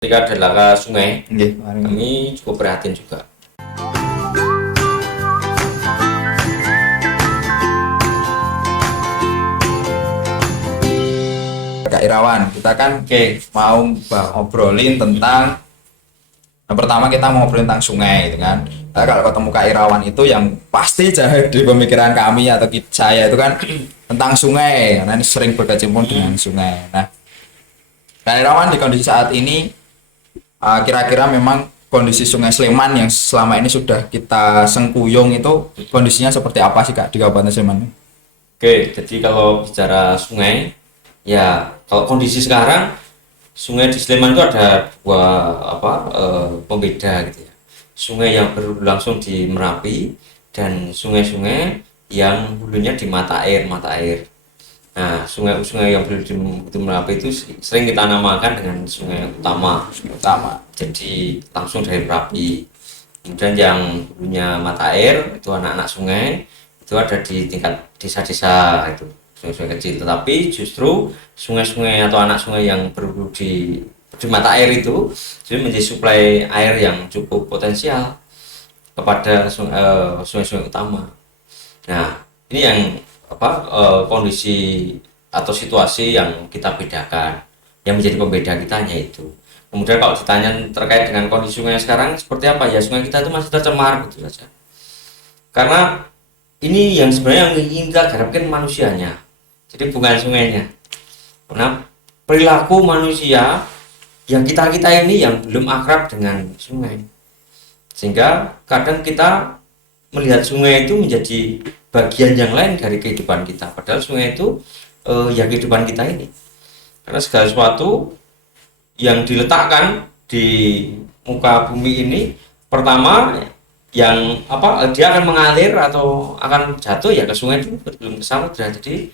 Ketika ada laka sungai, Nggih, kami cukup prihatin juga. Kak Irawan, kita kan mau ngobrolin tentang yang pertama kita mau ngobrolin tentang sungai gitu kan. Nah, kalau ketemu Kak Irawan itu yang pasti jadi di pemikiran kami atau saya itu kan tentang sungai karena ini sering berkecimpung dengan sungai. Nah, Kak Irawan di kondisi saat ini kira-kira memang kondisi Sungai Sleman yang selama ini sudah kita sengkuyung itu kondisinya seperti apa sih Kak di Kabupaten Sleman? Jadi kalau bicara sungai, ya kalau kondisi sekarang sungai di Sleman itu ada dua pembeda gitu ya. Sungai yang berlangsung di Merapi dan sungai-sungai yang hulunya di mata air. Nah, sungai-sungai yang berada di Merapi itu sering kita namakan dengan sungai utama. Jadi langsung dari Merapi. Kemudian yang dulunya mata air itu anak-anak sungai itu ada di tingkat desa-desa itu sungai-sungai kecil. Tetapi justru sungai-sungai atau anak sungai yang berhulu di mata air itu jadi menjadi suplai air yang cukup potensial kepada sungai-sungai utama. Nah, ini yang kondisi atau situasi yang kita bedakan, yang menjadi pembeda kita hanya itu. Kemudian kalau ditanya terkait dengan kondisi sungai sekarang seperti apa, ya sungai kita itu masih tercemar gitu saja. Karena ini yang sebenarnya yang ingin kita garapkan manusianya, jadi bukan sungainya. Karena perilaku manusia yang kita ini yang belum akrab dengan sungai, sehingga kadang kita melihat sungai itu menjadi bagian yang lain dari kehidupan kita, padahal sungai itu ya kehidupan kita ini. Karena segala sesuatu yang diletakkan di muka bumi ini, pertama yang dia akan mengalir atau akan jatuh ya ke sungai itu belum ke samudra. Jadi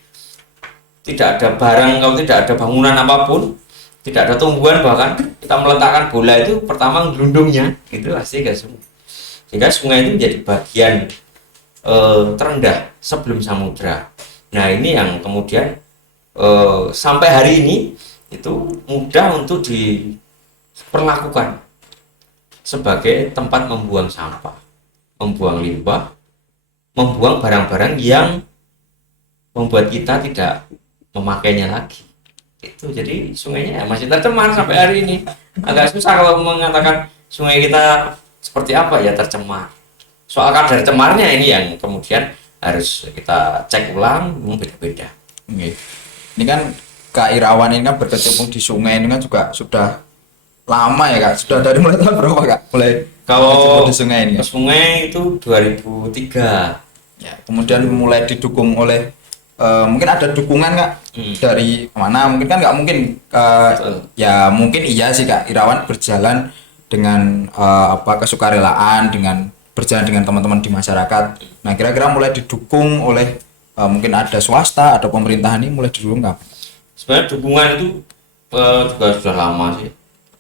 tidak ada barang, kalau tidak ada bangunan apapun, tidak ada tumbuhan, bahkan kita meletakkan bola itu pertama gelundungnya itu pasti ke sungai. Sehingga sungai itu menjadi bagian terendah sebelum samudra. Nah, ini yang kemudian sampai hari ini itu mudah untuk diperlakukan sebagai tempat membuang sampah, membuang limbah, membuang barang-barang yang membuat kita tidak memakainya lagi. Itu jadi sungainya masih tercemar sampai hari ini. Agak susah kalau mengatakan sungai kita seperti apa, ya tercemar. Soal kadar cemarnya ini yang kemudian harus kita cek ulang, beda-beda. Ini kan Kak Irawan ini kan berkecimpung di sungai ini kan juga sudah lama ya Kak. Sudah dari mulai tahun berapa Kak? Mulai kalau di sungai ini. Sungai itu 2003. Ya, kemudian mulai didukung oleh mungkin ada dukungan Kak dari mana? Mungkin kan nggak mungkin ya mungkin iya sih Kak Irawan berjalan dengan kesukarelaan, dengan berjalan dengan teman-teman di masyarakat. Nah, kira-kira mulai didukung oleh mungkin ada swasta, ada pemerintahan ini mulai didukung nggak? Sebenarnya dukungan itu juga sudah lama sih,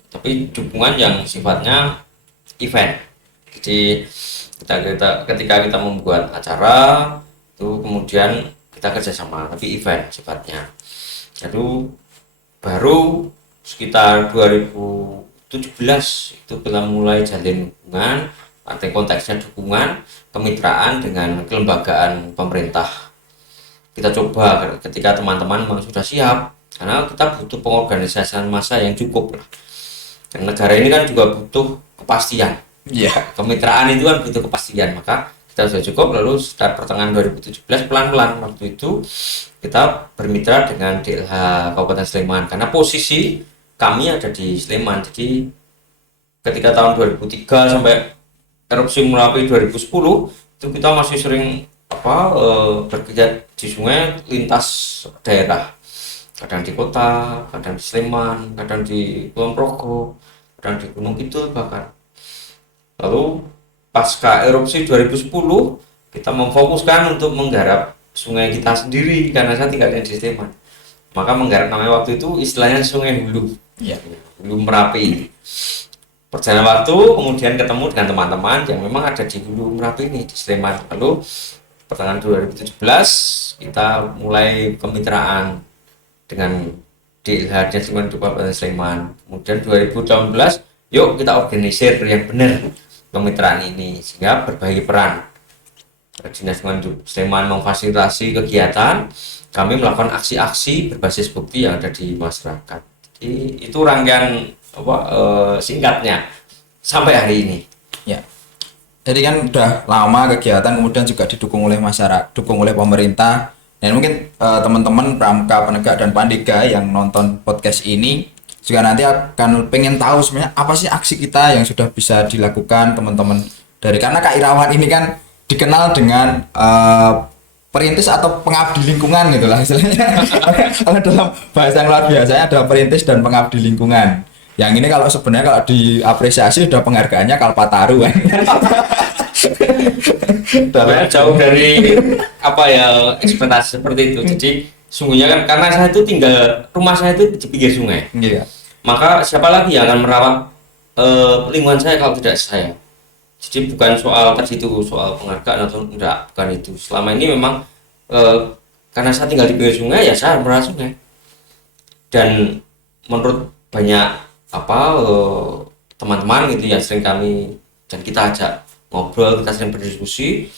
tapi dukungan yang sifatnya event. Jadi ketika kita membuat acara itu kemudian kita kerjasama, tapi event sifatnya. Lalu baru sekitar 2017 itu kita mulai jalin hubungan, arti konteksnya dukungan, kemitraan dengan kelembagaan pemerintah. Kita coba ketika teman-teman memang sudah siap, karena kita butuh pengorganisasian massa yang cukup lah. Dan negara ini kan juga butuh kepastian. Kemitraan itu kan butuh kepastian, maka kita sudah cukup. Lalu sekitar pertengahan 2017 pelan-pelan waktu itu kita bermitra dengan DLH Kabupaten Sleman, karena posisi kami ada di Sleman. Jadi ketika tahun 2003 sampai erupsi Merapi 2010 itu kita masih sering berkegiatan di sungai lintas daerah, kadang di kota, kadang di Sleman, kadang di Kulon Progo, kadang di Gunung Kidul bahkan. Lalu pasca erupsi 2010 kita memfokuskan untuk menggarap sungai kita sendiri, karena saya tinggalnya di Sleman. Maka menggarap namanya waktu itu istilahnya Sungai Hulu, Hulu Merapi. Perjalanan waktu kemudian ketemu dengan teman-teman yang memang ada di Hulu Merapi ini di Sleman. Lalu pertengahan 2017 kita mulai kemitraan dengan di Ilhad Lingkungan Hidup Kabupaten Sleman. Kemudian 2018 yuk kita organisir yang benar kemitraan ini sehingga berbagi peran. Dinas Lingkungan Hidup Sleman memfasilitasi kegiatan, kami melakukan aksi-aksi berbasis bukti yang ada di masyarakat. Jadi itu rangkaian singkatnya sampai hari ini. Ya. Jadi kan udah lama kegiatan, kemudian juga didukung oleh masyarakat, dukung oleh pemerintah. Dan mungkin teman-teman Pramuka Penegak dan Pandega yang nonton podcast ini juga nanti akan pengen tahu sebenarnya apa sih aksi kita yang sudah bisa dilakukan teman-teman dari, karena Kak Irawan ini kan dikenal dengan perintis atau pengabdi lingkungan gitulah istilahnya. Kalau dalam bahasa yang luar biasanya adalah perintis dan pengabdi lingkungan. Yang ini kalau sebenarnya kalau diapresiasi sudah penghargaannya Kalpataru kan. Jauh dari ekspektasi seperti itu. Jadi sungguhnya kan karena saya itu rumah saya itu di pinggir sungai. Iya. Maka siapa lagi yang akan merawat lingkungan saya kalau tidak saya? Jadi bukan soal tadi itu soal penghargaan atau enggak, bukan itu. Selama ini memang karena saya tinggal di pinggir sungai ya saya merawat sungai. Dan menurut banyak teman-teman gitu ya sering kami dan kita ajak ngobrol, kita sering berdiskusi,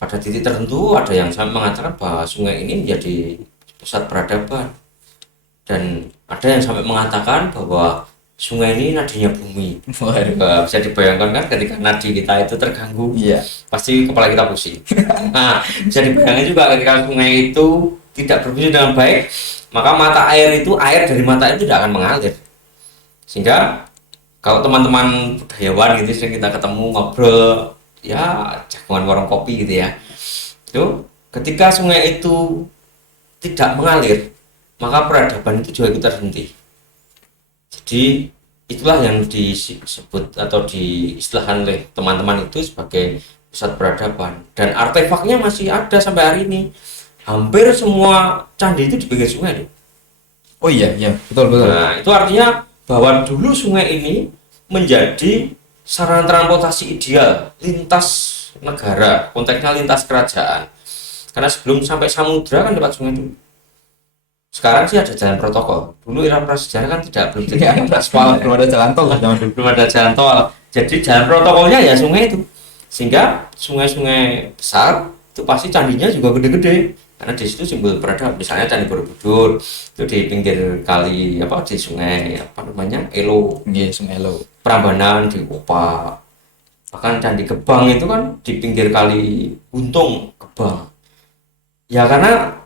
pada titik tertentu ada yang sampai mengatakan bahwa sungai ini menjadi pusat peradaban, dan ada yang sampai mengatakan bahwa sungai ini nadinya bumi. Bisa dibayangkan kan ketika nadi kita itu terganggu, Iya. pasti kepala kita pusing. Nah, bisa dibayangkan juga ketika sungai itu tidak berfungsi dengan baik, maka air dari mata itu tidak akan mengalir. Sehingga kalau teman-teman budayawan gitu sering kita ketemu ngobrol ya jagongan warung kopi gitu ya, itu ketika sungai itu tidak mengalir maka peradaban itu juga ikut terhenti. Jadi itulah yang disebut atau diistilahkan oleh teman-teman itu sebagai pusat peradaban, dan artefaknya masih ada sampai hari ini. Hampir semua candi itu di pinggir sungai deh. Oh iya, betul. Nah, itu artinya bahwa dulu sungai ini menjadi sarana transportasi ideal lintas negara, konteksnya lintas kerajaan. Karena sebelum sampai samudra kan lewat sungai dulu. Sekarang sih ada jalan protokol. Dulu era prasejarah kan belum jadi aspal, belum ada jalan tol zaman dulu. belum ada jalan tol. Jadi jalan protokolnya ya sungai itu. Sehingga sungai-sungai besar itu pasti candinya juga gede-gede. Karena di situ simbol peradaban, misalnya Candi Borobudur itu di pinggir kali di sungai Elo, Sungai Elo. Prambanan di Kopa, bahkan Candi Gebang itu kan di pinggir kali Buntung Gebang. Ya karena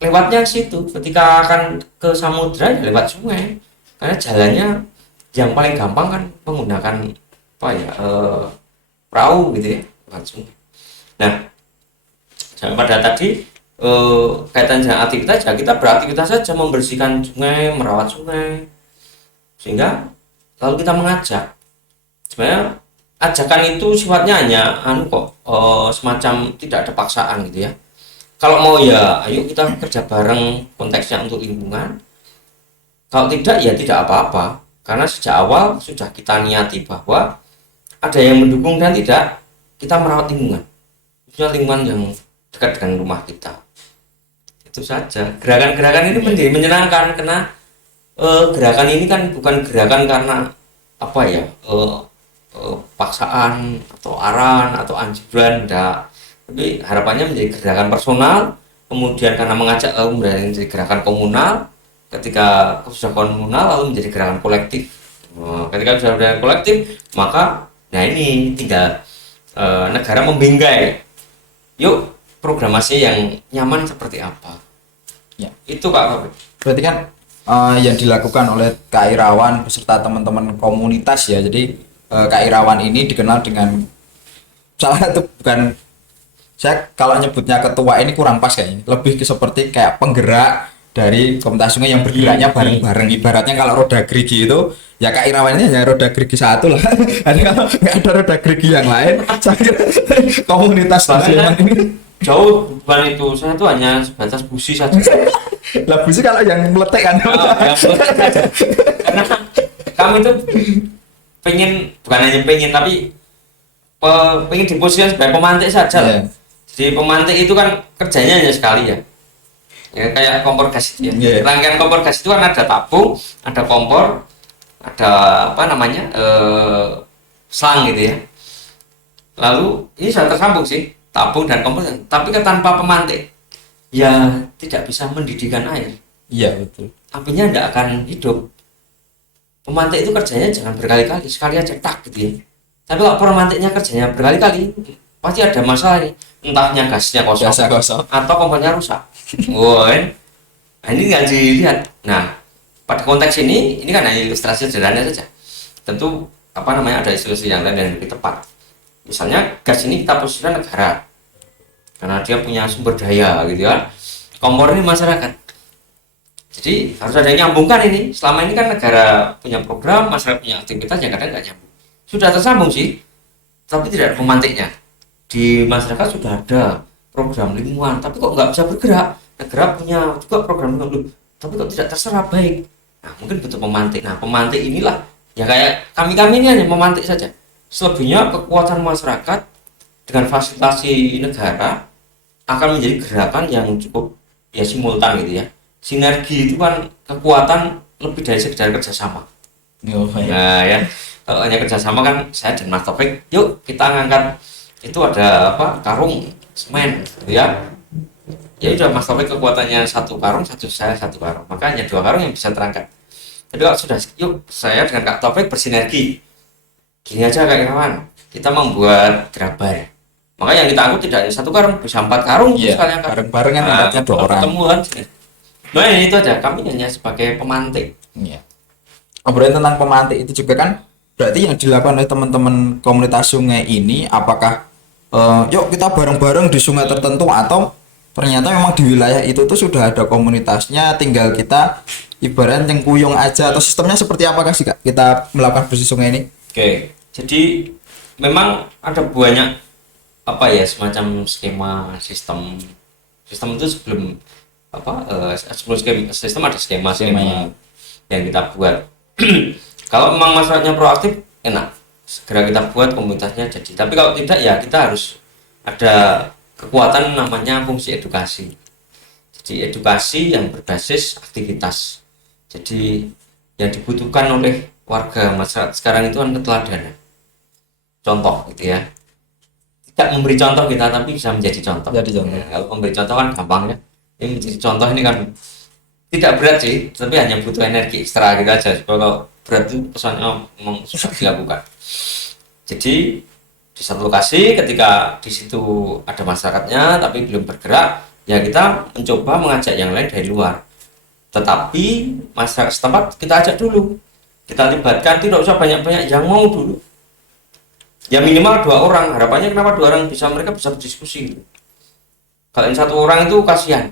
lewatnya situ, ketika akan ke samudra ya lewat sungai, karena jalannya yang paling gampang kan menggunakan perahu gitu ya, lewat sungai. Nah, sampai pada tadi kaitan dengan aktivitas ya kita beraktivitas saja, membersihkan sungai, merawat sungai, sehingga lalu kita mengajak. Sebenarnya ajakan itu sifatnya hanya semacam tidak ada paksaan gitu ya. Kalau mau ya ayo kita kerja bareng, konteksnya untuk lingkungan. Kalau tidak ya tidak apa-apa, karena sejak awal sudah kita niati bahwa ada yang mendukung dan tidak kita merawat lingkungan, khususnya lingkungan yang dekat dengan rumah kita. Itu saja. Gerakan-gerakan ini menjadi menyenangkan karena gerakan ini kan bukan gerakan karena paksaan atau aran atau anjuran, enggak. Tapi harapannya menjadi gerakan personal, kemudian karena mengajak lalu menjadi gerakan komunal, ketika sudah komunal lalu menjadi gerakan kolektif. Ketika sudah gerakan kolektif, maka ini tinggal negara membingkai. Yuk programasi yang nyaman seperti apa? Ya. Itu Kak. Berarti kan yang dilakukan oleh Kak Irawan beserta teman-teman komunitas ya. Jadi Kak Irawan ini dikenal dengan salah satu, bukan, saya kalau nyebutnya ketua ini kurang pas kayaknya, lebih ke seperti kayak penggerak dari komunitas sungai yang bergeraknya bareng-bareng. Ibaratnya kalau roda gerigi itu ya Kak Irawan ini hanya roda gerigi satu lah. Jadi kalau nggak ada roda gerigi yang lain, saya kira komunitas Sleman ini jauh bukan itu, saya tuh hanya sebatas busi saja. lah busi kalau yang meletek kan. Yang meletek saja. Karena kami tuh bukan hanya pengen tapi pengen diposisikan sebagai pemantik saja. Yeah. Jadi pemantik itu kan kerjanya hanya sekali ya. ya kayak kompor gas itu ya. Iya. Rangkaian kompor gas itu kan ada tabung, ada kompor, ada apa namanya selang gitu ya. Lalu ini sudah tersambung sih tabung dan kompor, tapi kan tanpa pemantik ya tidak bisa mendidihkan air. Iya betul. Apinya tidak akan hidup. Pemantik itu kerjanya jangan berkali-kali, sekali aja tak gitu ya. Tapi kalau pemantiknya kerjanya berkali-kali, pasti ada masalah nih. Entahnya gasnya kosong, Biasa kosong. atau kompornya rusak. Wah, kan? Nah, ini nggak dilihat. Nah, pada konteks ini kan hanya ilustrasi sederhana saja. Tentu apa namanya ada ilustrasi yang lain yang lebih tepat. Misalnya gas ini kita posisikan negara, karena dia punya sumber daya gitu ya. Kompor ini masyarakat. Jadi harus ada yang nyambungkan ini. Selama ini kan negara punya program, masyarakat punya aktivitas yang kadang nggak nyambung. Sudah tersambung sih, tapi tidak ada pemantiknya. Di masyarakat sudah ada program lingkungan, tapi kok nggak bisa bergerak. Negara punya juga program lingkungan, tapi kok tidak terserap baik. Nah, mungkin butuh pemantik. Nah, pemantik inilah ya kayak kami ini hanya memantik saja. Selebihnya kekuatan masyarakat dengan fasilitasi negara akan menjadi gerakan yang cukup ya simultan gitu ya. Sinergi itu kan kekuatan lebih dari sekedar kerjasama. Oh, ya. Nah ya, kalau hanya kerjasama kan saya dan Mas Taufik, yuk kita ngangkat itu ada apa karung semen gitu ya. Ya udah Mas Taufik kekuatannya satu karung, saya satu karung, maka hanya 2 karung yang bisa terangkat. Jadi kalau sudah, yuk saya dengan Kak Taufik bersinergi. Gini aja kayak kawan, kita membuat gerabai. Maka yang kita angkut tidak hanya 1 karung, bisa 4 karung Iya, sekalian bareng-bareng kan angkatnya 2 orang. Ketemu kan. Nah itu aja, kami hanya sebagai pemantik. Iya. Ngobrolin tentang pemantik itu juga kan berarti yang dilakukan oleh teman-teman komunitas sungai ini apakah yuk kita bareng-bareng di sungai tertentu atau ternyata memang di wilayah itu tuh sudah ada komunitasnya, tinggal kita ibarat nyengkuyung aja, atau sistemnya seperti apakah sih Kak kita melakukan bersih sungai ini? Oke, jadi memang ada banyak apa ya semacam skema sistem itu sebelum apa sebelum sistem ada skema Skemanya. yang kita buat. Kalau memang masyarakatnya proaktif enak, segera kita buat komunitasnya jadi. Tapi kalau tidak ya kita harus ada kekuatan namanya fungsi edukasi. Jadi edukasi yang berbasis aktivitas. Jadi yang dibutuhkan oleh warga masyarakat sekarang itu kan keteladanan. Contoh gitu ya. Tidak memberi contoh kita tapi bisa menjadi contoh. Jadi contoh. Nah, kalau memberi contoh kan gampang ya. Ini menjadi contoh ini kan tidak berat sih, tapi hanya butuh energi ekstra gitu aja. Kalau berat itu pesannya memang susah dilakukan. Jadi di satu lokasi ketika di situ ada masyarakatnya tapi belum bergerak, ya kita mencoba mengajak yang lain dari luar. Tetapi masyarakat setempat kita ajak dulu, kita libatkan, tidak usah banyak-banyak, yang mau dulu. Ya minimal 2 orang. Harapannya kenapa 2 orang mereka bisa berdiskusi gitu. Kalau yang 1 orang itu kasihan,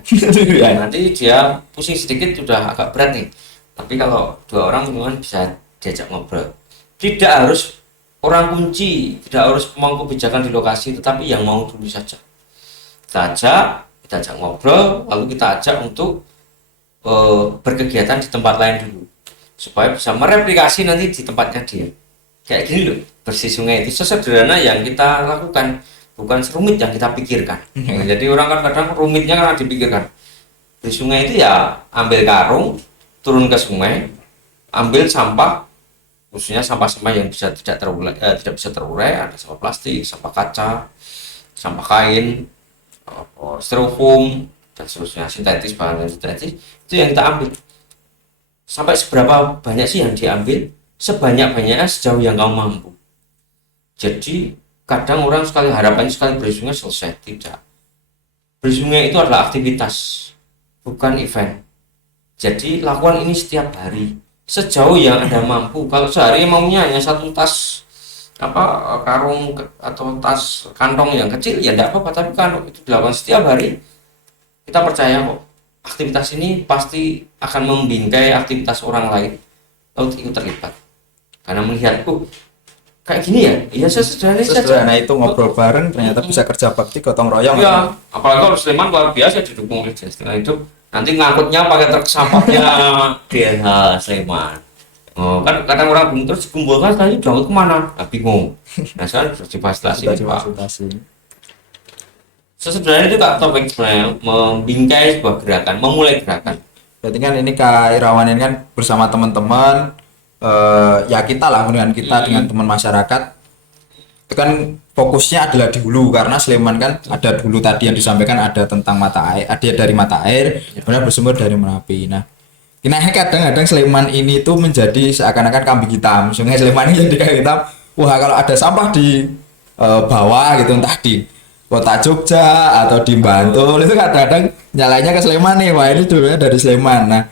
nanti dia pusing sedikit sudah agak berat nih. Tapi kalau 2 orang minimal bisa diajak ngobrol. Tidak harus orang kunci, tidak harus pemangku kebijakan di lokasi, tetapi yang mau dulu saja. Kita ajak ngobrol, lalu kita ajak untuk berkegiatan di tempat lain dulu, supaya bisa mereplikasi nanti di tempatnya dia. Kayak gini loh, bersih sungai itu sesederhana yang kita lakukan. Bukan serumit yang kita pikirkan. Jadi orang kan kadang rumitnya karena dipikirkan. Di sungai itu ya ambil karung, turun ke sungai, ambil sampah, khususnya sampah-sampah yang tidak bisa terurai, ada sampah plastik, sampah kaca, sampah kain, styrofoam dan seterusnya, sintetis, bahan sintetis, itu yang kita ambil. Sampai seberapa banyak sih yang diambil? Sebanyak-banyaknya sejauh yang kamu mampu. Jadi kadang orang sekali harapannya sekali bersungai selesai, tidak. Bersungai itu adalah aktivitas, bukan event. Jadi lakukan ini setiap hari sejauh yang Anda mampu. Kalau sehari maunya hanya 1 tas karung atau tas kantong yang kecil ya tidak apa-apa, tapi kalau itu dilakukan setiap hari, kita percaya kok aktivitas ini pasti akan membingkai aktivitas orang lain lalu ikut terlibat karena melihat kayak gini ya sesederhana itu ngobrol bareng ternyata bisa kerja bakti gotong royong ya. Apalagi kalau Sleman luar biasa didukung oleh Dinas Lingkungan Hidup, nanti ngangkutnya pakai truk sampahnya DLH Sleman. Oh, kan kadang orang bingung terus dikumpulkan tadi diangkut kemana? Bingung. Nah sekarang harus difasilitasi. Sebenarnya itu Kak topik sebenarnya membingkai sebuah gerakan, memulai gerakan. Berarti kan ini Kak Irawan ini kan bersama teman-teman, ya kita lah dengan kita dengan teman masyarakat itu kan fokusnya adalah di hulu, karena Sleman kan ada dulu tadi yang disampaikan, ada tentang mata air, ada dari mata air, kemudian bersumber dari Merapi. Nah, kadang-kadang Sleman ini tuh menjadi seakan-akan kambing hitam. Sungai Sleman ini jadi kambing hitam. Wah, kalau ada sampah di bawah gitu, entah di kota Jogja atau di Bantul, itu kadang-kadang nyalanya ke Sleman nih. Wah, ini dulunya dari Sleman. Nah,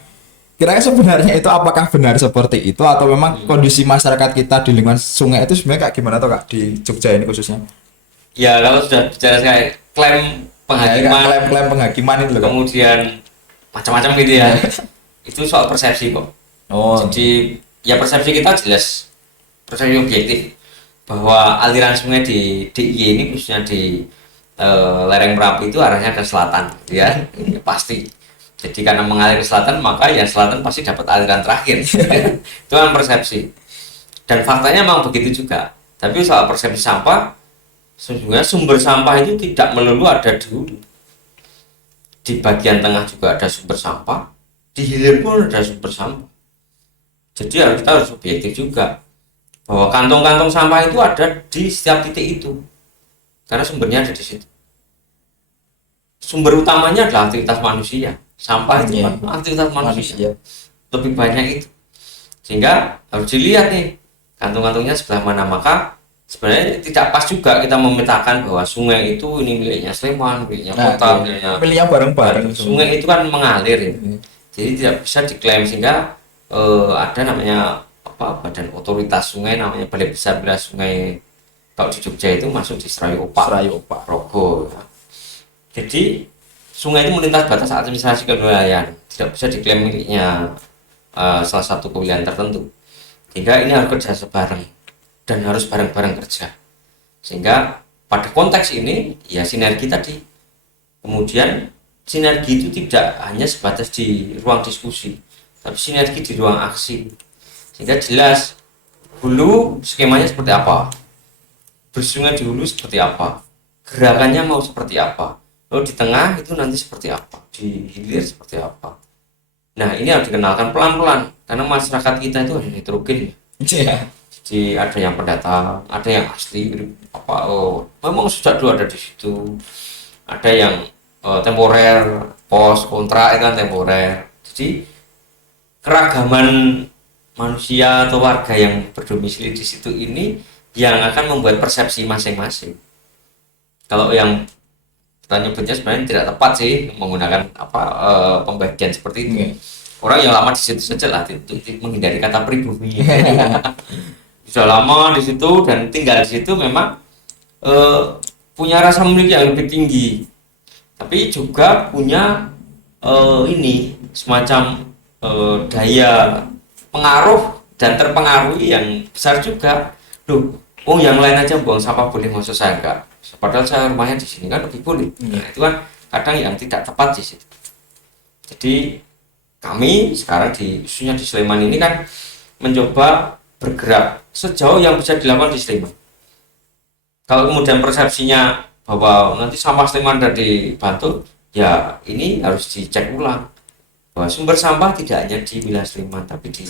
kira-kira sebenarnya itu apakah benar seperti itu, atau memang kondisi masyarakat kita di lingkungan sungai itu sebenarnya kayak gimana tuh Kak di Jogja ini khususnya? Ya kalau sudah bicara kayak klaim penghakiman, Klaim penghakiman itu loh Kak. kemudian macam-macam gitu ya. Itu soal persepsi kok. Oh, Jadi ya persepsi kita jelas, persepsi objektif bahwa aliran sungai di DIY ini khususnya di lereng Merapi itu arahnya ke selatan, gitu ya. Ini pasti. Jadi karena mengalir ke selatan, maka yang selatan pasti dapat aliran terakhir. Itu kan persepsi. Dan faktanya memang begitu juga. Tapi soal persepsi sampah, sesungguhnya sumber sampah itu tidak melulu ada di hulu. Di bagian tengah juga ada sumber sampah, di hilir pun ada sumber sampah. Jadi kita harus objektif juga bahwa kantong-kantong sampah itu ada di setiap titik itu, karena sumbernya ada di situ. Sumber utamanya adalah aktivitas manusia. Sampah itu kan aktivitas manusia. Lebih banyak itu. Sehingga harus dilihat nih kantung-kantungnya sebelah mana. Maka sebenarnya tidak pas juga kita memetakan bahwa sungai itu ini miliknya Sleman, miliknya kota, miliknya bareng-bareng. Sungai itu kan mengalir ya. Jadi tidak bisa diklaim, sehingga ada namanya badan otoritas sungai, namanya Balai Besar Wilayah Sungai. Kalau di Jogja itu masuk di Serayu Opak, Rogo ya. Jadi sungai itu melintas batas administrasi kewilayahan, tidak bisa diklaim miliknya salah satu kewilayahan tertentu. Sehingga ini harus kerja sebareng dan harus bareng-bareng kerja. Sehingga pada konteks ini ya sinergi tadi. Kemudian sinergi itu tidak hanya sebatas di ruang diskusi, tapi sinergi di ruang aksi. Sehingga jelas hulu skemanya seperti apa, bersungai di hulu seperti apa, gerakannya mau seperti apa, lalu di tengah itu nanti seperti apa, di hilir seperti apa. Nah ini harus dikenalkan pelan-pelan, karena masyarakat kita itu heterogen. Jadi ada yang pendatang, ada yang asli, memang sudah dulu ada di situ, ada yang temporer, pos kontrak itu kan temporer. Jadi keragaman manusia atau warga yang berdomisili di situ ini yang akan membuat persepsi masing-masing. Kalau yang kita nyebutnya sebenarnya tidak tepat sih menggunakan pembagian seperti itu. Orang yang lama di situ saja lah, menghindari kata pribumi. Sudah lama di situ dan tinggal di situ memang punya rasa memiliki yang lebih tinggi, tapi juga punya ini semacam daya pengaruh dan terpengaruhi yang besar juga. Oh yang lain aja buang sampah boleh, maksud saya enggak, padahal saya rumahnya di sini kan lebih boleh. Nah, itu kan kadang yang tidak tepat di situ. Jadi kami sekarang khususnya di Sleman ini kan mencoba bergerak sejauh yang bisa dilakukan di Sleman. Kalau kemudian persepsinya bahwa nanti sampah Sleman dari Bantul, ya ini harus dicek ulang bahwa sumber sampah tidak hanya di wilayah Sleman, tapi di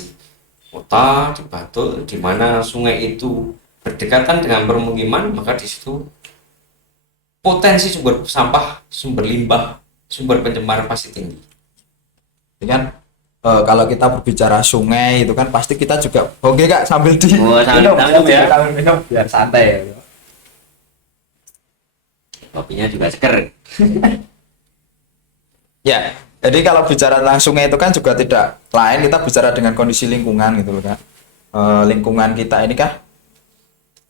kota, di Bantul, di mana sungai itu berdekatan dengan permukiman, maka di situ potensi sumber sampah, sumber limbah, sumber pencemaran pasti tinggi. Kan kalau kita berbicara sungai itu kan pasti kita juga oke Kak sambil di minum ya, sambil minum biar santai. Kopinya juga seger. Ya, jadi kalau bicara tentang sungai itu kan juga tidak lain kita bicara dengan kondisi lingkungan gitu loh Kak. Lingkungan kita ini kah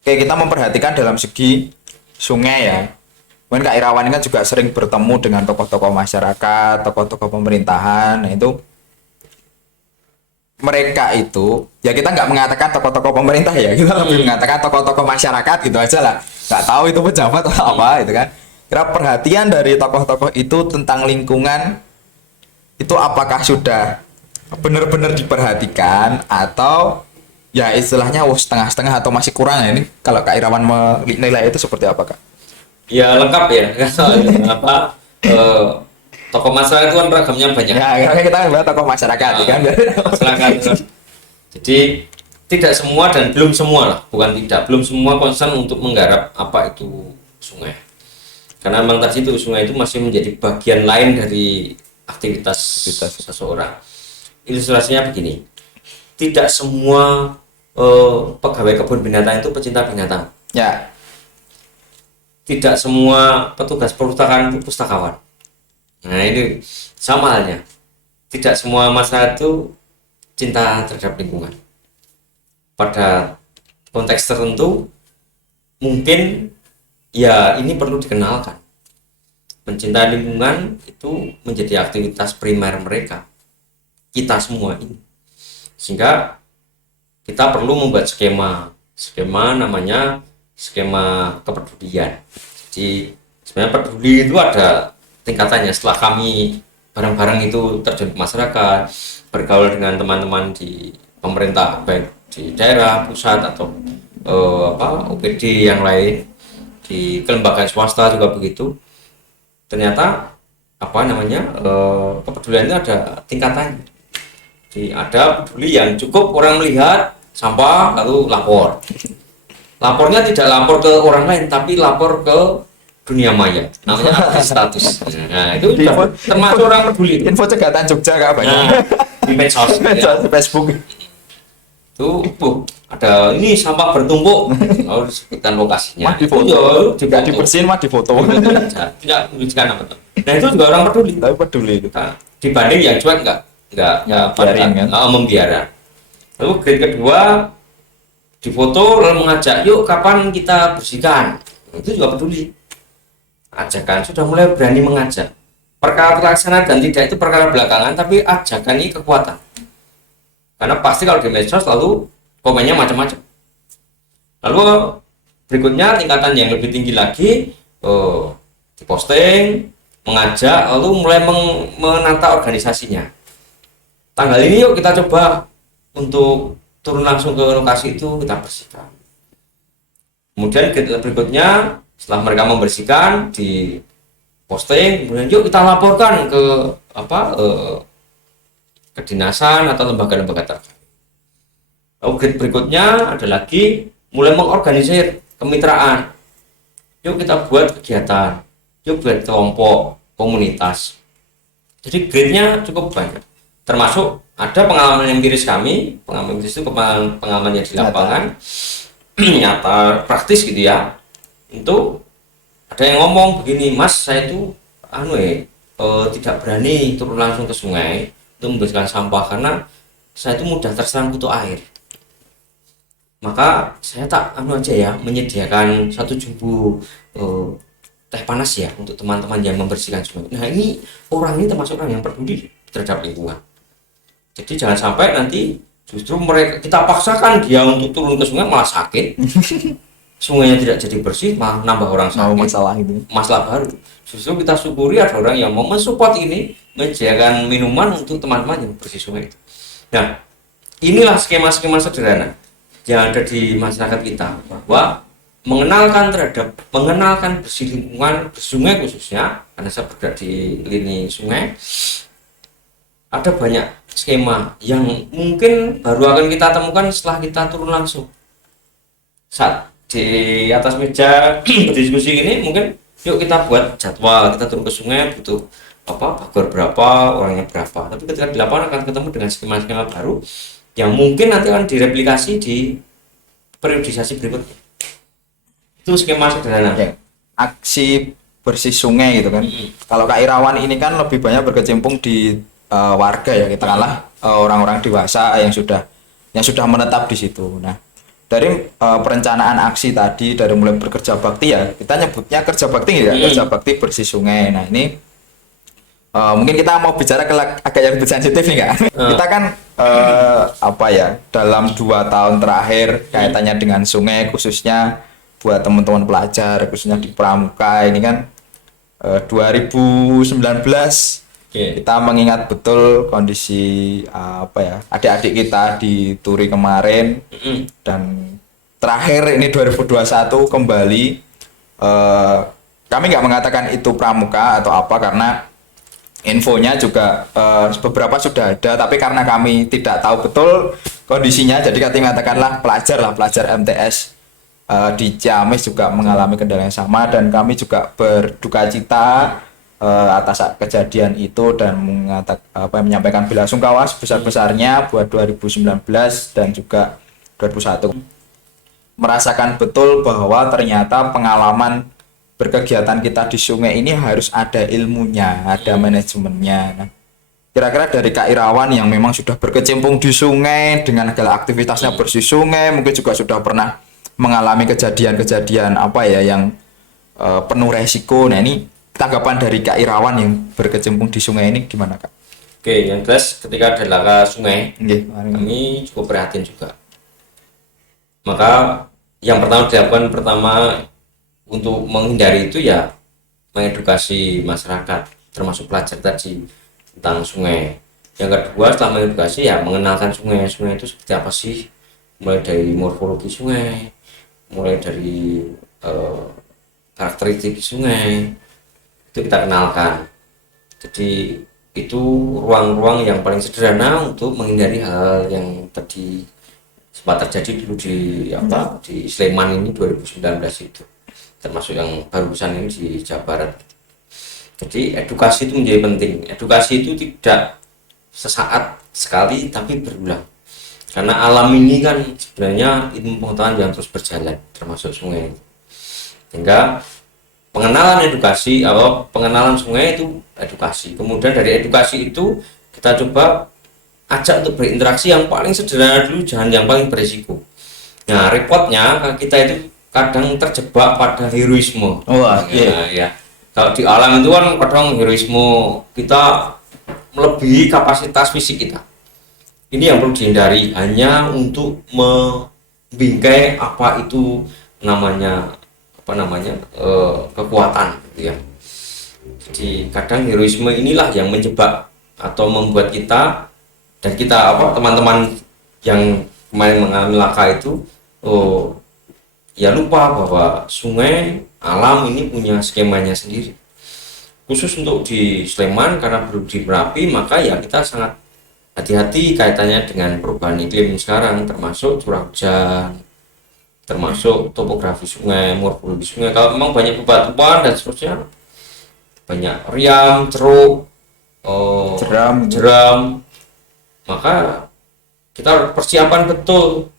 kayak kita memperhatikan dalam segi sungai ya. Mungkin Kak Irawan ini kan juga sering bertemu dengan tokoh-tokoh masyarakat, tokoh-tokoh pemerintahan. Nah itu mereka itu ya kita nggak mengatakan tokoh-tokoh pemerintah ya, kita lebih mengatakan tokoh-tokoh masyarakat gitu aja lah. Nggak tahu itu pejabat atau apa gitu kan. Kira perhatian dari tokoh-tokoh itu tentang lingkungan itu apakah sudah benar-benar diperhatikan atau ya istilahnya setengah-setengah atau masih kurang ya? Ini kalau Kak Irawan menilai itu seperti apa Kak? Ya lengkap ya. Apa tokoh masyarakat itu kan ragamnya banyak. Ya, karena kita bahas tokoh masyarakat, kan. Masyarakat. Jadi tidak semua dan belum semua lah, bukan tidak, belum semua concern untuk menggarap apa itu sungai. Karena memang tadi itu sungai itu masih menjadi bagian lain dari aktivitas seseorang. Ilustrasinya begini, tidak semua pegawai kebun binatang itu pecinta binatang. Ya. Tidak semua petugas perpustakaan itu pustakawan. Nah ini sama halnya, tidak semua masyarakat itu cinta terhadap lingkungan. Pada konteks tertentu mungkin ya ini perlu dikenalkan, mencintai lingkungan itu menjadi aktivitas primer mereka, kita semua ini, sehingga kita perlu membuat skema namanya skema kepedulian. Jadi sebenarnya peduli itu ada tingkatannya. Setelah kami bareng-bareng itu terjun ke masyarakat, bergaul dengan teman-teman di pemerintah baik di daerah, pusat atau OPD yang lain, di kelembagaan swasta juga begitu. Ternyata kepedulian itu ada tingkatannya. Jadi ada peduli yang cukup orang melihat sampah lalu lapor. Lapornya tidak lapor ke orang lain tapi lapor ke dunia maya, namanya update status. Nah itu juga termasuk orang peduli. Info cegatan Jogja Kak banyak. Nah, di medsos, ya. Facebook. Itu ada ini sampah bertumpuk, harus disebutkan lokasinya. Mah difoto, juga dibersihin, mah difoto. Tidak menunjukkan apa tuh. Nah itu juga orang peduli. Tapi peduli itu. Nah, dibanding yang cuek enggak biarin kan. Membiarkan. Lalu grade kedua difoto lalu mengajak, yuk kapan kita bersihkan. Itu juga peduli. Ajakan sudah mulai berani mengajak. Perkara terlaksana dan tidak itu perkara belakangan, tapi ajakan ini kekuatan. Karena pasti kalau di medsos lalu komennya macam-macam. Lalu berikutnya tingkatan yang lebih tinggi lagi, diposting, mengajak, lalu mulai menata organisasinya. Tanggal ini yuk kita coba untuk turun langsung ke lokasi itu, kita bersihkan. Kemudian berikutnya setelah mereka membersihkan di posting, kemudian yuk kita laporkan ke kedinasan atau lembaga-lembaga terkait. Lalu berikutnya ada lagi mulai mengorganisir kemitraan. Yuk kita buat kegiatan, yuk buat kelompok, komunitas. Jadi grade-nya cukup banyak. Termasuk ada pengalaman empiris kami, pengalaman empiris itu pengalaman yang di lapangan, nyata praktis gitu ya. Itu ada yang ngomong begini, Mas saya itu tidak berani turun langsung ke sungai untuk membersihkan sampah karena saya itu mudah terserang kutu air. Maka saya tak menyediakan satu jumbo teh panas ya untuk teman-teman yang membersihkan sungai. Nah ini orang ini termasuk orang yang peduli terhadap lingkungan. Jadi jangan sampai nanti justru kita paksakan dia untuk turun ke sungai malah sakit. Sungainya tidak jadi bersih, malah nambah orang sakit. Masalah baru. Justru kita syukuri ada orang yang mau mensupport ini, menyediakan minuman untuk teman-teman yang bersih sungai itu. Nah, inilah skema-skema sederhana yang ada di masyarakat kita, bahwa mengenalkan bersih lingkungan, bersungai khususnya, karena saya bergerak di lini sungai, ada banyak skema yang mungkin baru akan kita temukan setelah kita turun langsung. Saat di atas meja berdiskusi ini mungkin yuk kita buat jadwal, kita turun ke sungai butuh bagor berapa, orangnya berapa. Tapi ketika di lapangan akan ketemu dengan skema-skema baru yang mungkin nanti akan direplikasi di periodisasi berikutnya. Itu skema sederhana. Ya, aksi bersih sungai gitu kan. Kalau Kak Irawan ini kan lebih banyak berkecimpung di warga ya, katakanlah orang-orang dewasa yang sudah menetap di situ. Nah, dari perencanaan aksi tadi, dari mulai bekerja bakti ya, kita nyebutnya kerja bakti ya, kerja bakti bersih sungai. Nah ini mungkin kita mau bicara agak yang lebih sensitif nih Kak. Kita kan dalam 2 tahun terakhir kaitannya dengan sungai, khususnya buat teman-teman pelajar, khususnya di Pramuka ini kan 2019 kita mengingat betul kondisi adik-adik kita di Turi kemarin, dan terakhir ini 2021 kembali kami nggak mengatakan itu pramuka atau apa, karena infonya juga beberapa sudah ada, tapi karena kami tidak tahu betul kondisinya, jadi kami mengatakanlah pelajar MTS di Ciamis juga mengalami kendala yang sama, dan kami juga berduka cita atas kejadian itu, dan menyampaikan bela sungkawa sebesar-besarnya buat 2019 dan juga 2001. Merasakan betul bahwa ternyata pengalaman berkegiatan kita di sungai ini harus ada ilmunya, ada manajemennya. Nah, kira-kira dari Kak Irawan yang memang sudah berkecimpung di sungai dengan segala aktivitasnya bersih sungai, mungkin juga sudah pernah mengalami kejadian-kejadian apa ya yang penuh resiko. Nah, ini tanggapan dari Kak Irawan yang berkecimpung di sungai ini gimana, Kak? Oke, yang jelas ketika ada laka sungai, Mari. kami cukup prihatin juga. Maka yang pertama dilakukan untuk menghindari itu ya mengedukasi masyarakat, termasuk pelajar tadi, tentang sungai. Yang kedua, setelah mengedukasi ya mengenalkan sungai itu seperti apa sih, mulai dari morfologi sungai, mulai dari karakteristik sungai, itu kita kenalkan. Jadi itu ruang-ruang yang paling sederhana untuk menghindari hal yang tadi sempat terjadi dulu di Sleman ini 2019 itu, termasuk yang barusan ini di Jawa Barat. Jadi edukasi itu menjadi penting. Edukasi itu tidak sesaat sekali tapi berulang, karena alam ini kan sebenarnya ilmu pengetahuan yang terus berjalan, termasuk sungai. Sehingga pengenalan sungai itu edukasi. Kemudian dari edukasi itu kita coba ajak untuk berinteraksi yang paling sederhana dulu, jangan yang paling berisiko. Nah, repotnya kita itu kadang terjebak pada heroisme. Ya. Kalau di alam itu kan kadang heroisme kita melebihi kapasitas fisik kita. Ini yang perlu dihindari, hanya untuk membingkai apa itu namanya kekuatan, gitu ya. Jadi kadang heroisme inilah yang menjebak atau membuat kita teman-teman yang kemarin mengalami laka itu ya lupa bahwa sungai alam ini punya skemanya sendiri. Khusus untuk di Sleman karena belum di Merapi, maka ya kita sangat hati-hati kaitannya dengan perubahan iklim sekarang, termasuk curah hujan, termasuk topografi sungai, morfologi sungai. Kalau memang banyak bebatuan dan seterusnya, banyak riam, ceruk, jeram, maka kita persiapan betul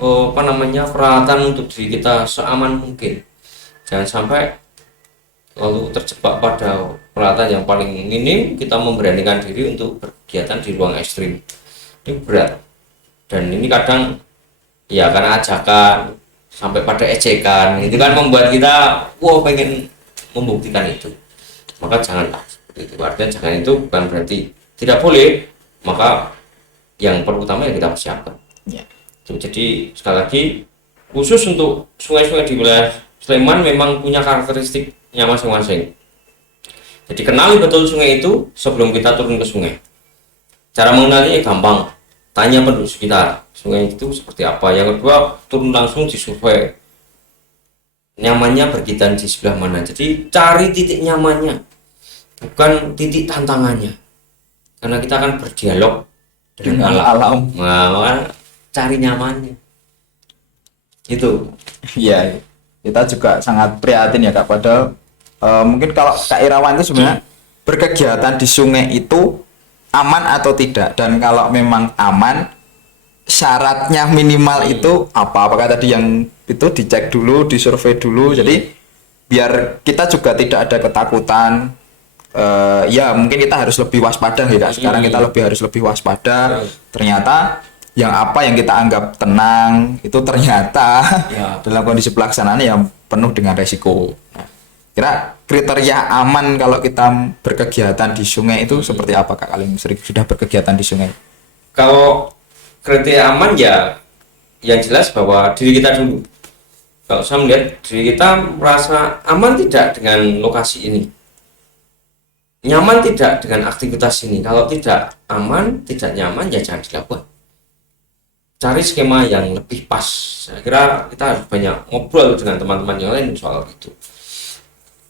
peralatan untuk diri kita seaman mungkin. Jangan sampai lalu terjebak pada peralatan yang paling minim, kita memberanikan diri untuk berkegiatan di ruang ekstrim. Ini berat, dan ini kadang ya karena ajakan sampai pada ejekan itu kan membuat kita pengen membuktikan itu. Maka janganlah seperti itu. Artinya jangan, itu bukan berarti tidak boleh, maka yang pertama yang kita persiapkan ya. Jadi sekali lagi, khusus untuk sungai-sungai di wilayah Sleman memang punya karakteristiknya masing-masing. Jadi kenali betul sungai itu sebelum kita turun ke sungai. Cara mengenalinya gampang, tanya penduduk sekitar sungai itu seperti apa. Yang kedua, turun langsung disurvei nyamannya berkegiatan di sebelah mana. Jadi cari titik nyamannya, bukan titik tantangannya, karena kita akan berdialog dengan alam. Nah, cari nyamannya itu. Iya, kita juga sangat prihatin ya Kak, padahal mungkin kalau Kak Irawan itu sebenarnya berkegiatan di sungai itu aman atau tidak, dan kalau memang aman syaratnya minimal itu apa? Apakah tadi yang itu dicek dulu, disurvei dulu, jadi biar kita juga tidak ada ketakutan. Ya mungkin kita harus lebih waspada ya Kak. Sekarang kita harus lebih waspada. Ternyata yang kita anggap tenang itu ternyata dalam kondisi pelaksanaan yang penuh dengan resiko. Kira kriteria aman kalau kita berkegiatan di sungai itu seperti apa Kak? Kalian sudah berkegiatan di sungai? Kalau kriteria aman ya yang jelas bahwa diri kita dulu. Kalau saya melihat diri kita merasa aman tidak dengan lokasi ini, nyaman tidak dengan aktivitas ini. Kalau tidak aman, tidak nyaman, ya jangan dilakukan. Cari skema yang lebih pas. Saya kira kita harus banyak ngobrol dengan teman-teman yang lain soal itu.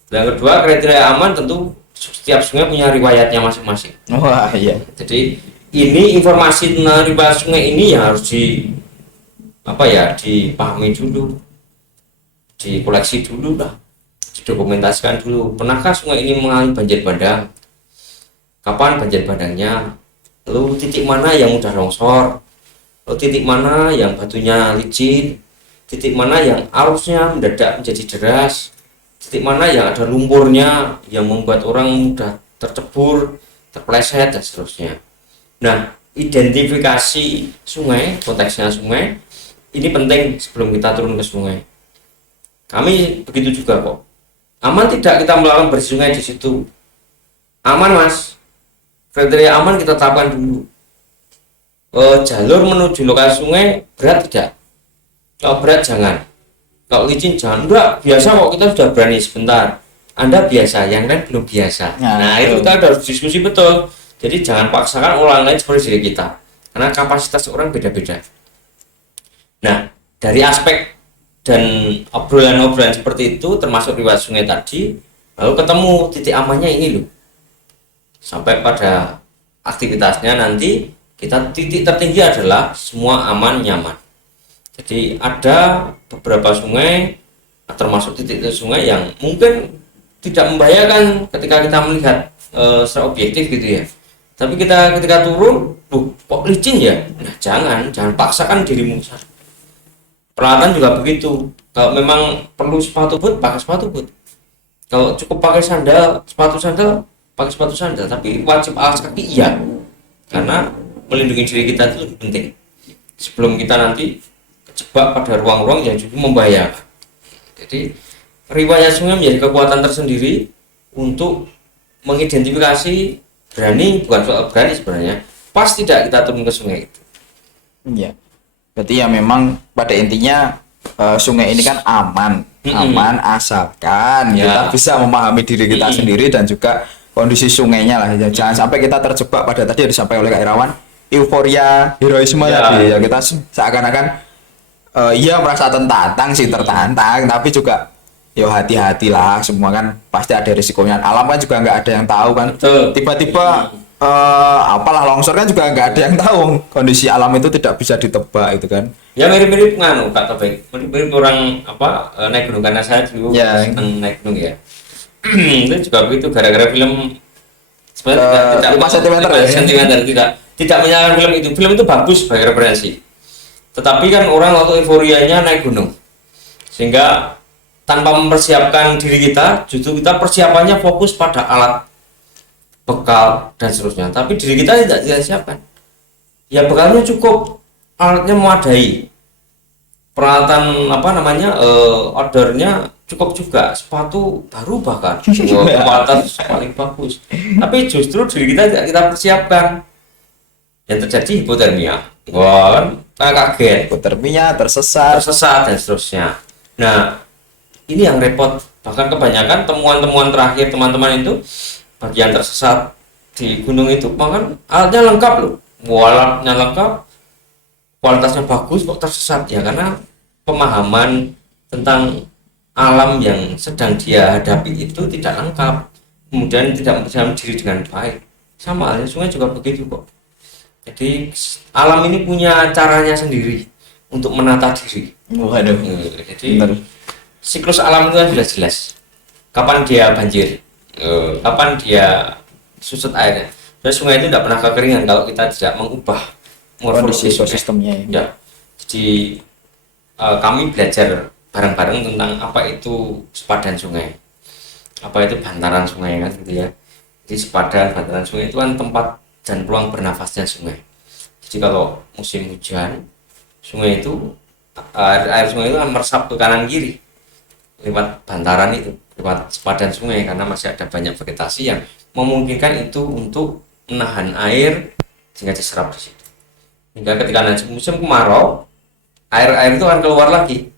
Yang kedua, kriteria aman tentu setiap sungai punya riwayatnya masing-masing. Wah, iya. Jadi ini informasi tentang riwayat sungai ini yang harus dipahami dulu, dikoleksi dulu lah, didokumentasikan dulu. Pernahkah sungai ini mengalami banjir bandang? Kapan banjir bandangnya? Lalu titik mana yang mudah longsor? Lalu titik mana yang batunya licin? Titik mana yang arusnya mendadak menjadi deras? Titik mana yang ada lumpurnya yang membuat orang mudah tercebur, terpeleset dan seterusnya. Nah, identifikasi sungai, konteksnya sungai ini penting sebelum kita turun ke sungai. Kami begitu juga kok. Aman tidak kita melakukan bersungai di situ? Aman, Mas. Kriteria aman kita tetapkan dulu. Jalur menuju lokasi sungai berat tidak? Kalau berat jangan. Kalau licin jangan. Enggak, biasa kok, kita sudah berani sebentar. Anda biasa, yang lain belum biasa. Nah, itu kita harus diskusi betul. Jadi jangan paksakan orang lain seperti diri kita. Karena kapasitas orang beda-beda. Nah, dari aspek dan obrolan-obrolan seperti itu termasuk riwayat sungai tadi, lalu ketemu titik amannya ini loh. Sampai pada aktivitasnya nanti kita titik tertinggi adalah semua aman nyaman. Jadi ada beberapa sungai termasuk titik sungai yang mungkin tidak membahayakan ketika kita melihat secara objektif gitu ya. Tapi kita ketika turun, kok licin ya? Nah, jangan paksakan dirimu. Peralatan juga begitu. Kalau memang perlu sepatu boot, pakai sepatu boot. Kalau cukup pakai sandal, sepatu sandal, pakai sepatu sandal. Tapi wajib alas kaki iya, karena melindungi diri kita itu lebih penting. Sebelum kita nanti kejebak pada ruang-ruang yang juga membahayakan. Jadi riwayat sungai menjadi kekuatan tersendiri untuk mengidentifikasi bukan soal berani sebenarnya, pas tidak kita turun ke sungai itu. Iya. Berarti ya memang pada intinya sungai ini kan aman asalkan kita bisa memahami diri kita sendiri dan juga kondisi sungainya lah. Jangan sampai kita terjebak pada tadi yang disampaikan oleh Kak Irawan, euforia heroisme tadi ya, kita seakan-akan merasa tertantang, tapi juga yo hati-hatilah, semua kan pasti ada risikonya. Alam kan juga nggak ada yang tahu kan. Betul. Tiba-tiba apalah longsor kan juga nggak ada yang tahu. Kondisi alam itu tidak bisa ditebak itu kan. Ya mirip-mirip nganu Kak Topik. Mirip orang naik gunung, karena saya dulu senang naik gunung ya. Itu juga begitu, gara-gara film sebenarnya 5 cm tidak menyalahkan film itu. Film itu bagus sebagai referensi. Tetapi kan orang waktu euforianya naik gunung. Sehingga tanpa mempersiapkan diri kita, justru kita persiapannya fokus pada alat, bekal dan seterusnya. Tapi diri kita tidak siapkan. Ya bekalnya cukup, alatnya memadai, peralatan outdoornya cukup juga, sepatu baru bahkan, kualitas paling bagus. Tapi justru diri kita tidak kita persiapkan, yang terjadi hipotermia. Kaget, hipotermia, tersesat dan seterusnya. Nah, ini yang repot. Bahkan kebanyakan temuan-temuan terakhir teman-teman itu, bagian tersesat di gunung itu, bahkan alatnya lengkap loh, alatnya lengkap, kualitasnya bagus, kok tersesat ya karena pemahaman tentang alam yang sedang dia hadapi itu tidak lengkap, kemudian tidak mempersiapkan diri dengan baik. Sama halnya sungai juga begitu kok. Jadi alam ini punya caranya sendiri untuk menata diri. Jadi siklus alam itu kan sudah jelas. Kapan dia banjir, kapan dia susut airnya. Dan sungai itu tidak pernah kekeringan kalau kita tidak mengubah kondisi ekosistemnya. Ya. Jadi kami belajar bareng-bareng tentang apa itu sepadan sungai, apa itu bantaran sungai kan gitu ya. Jadi sepadan bantaran sungai itu kan tempat dan peluang bernafasnya sungai. Jadi kalau musim hujan, sungai itu air sungai itu kan meresap ke kanan kiri lewat bantaran itu, lewat sepadan sungai, karena masih ada banyak vegetasi yang memungkinkan itu untuk menahan air sehingga diserap di situ. Hingga ketika nanti musim kemarau, air itu akan keluar lagi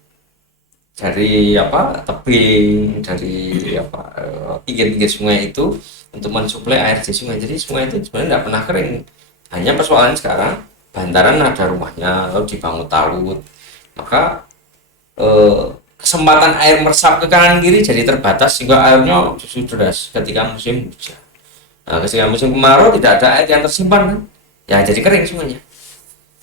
dari tebing, dari pinggir-pinggir sungai itu untuk mensuplai air di sungai. Jadi sungai itu sebenarnya tidak pernah kering. Hanya persoalan sekarang bantaran ada rumahnya lalu dibangun talut, maka kesempatan air meresap ke kanan kiri jadi terbatas sehingga airnya justru deras ketika musim hujan. Nah, ketika musim kemarau tidak ada air yang tersimpan kan? Ya jadi kering semuanya.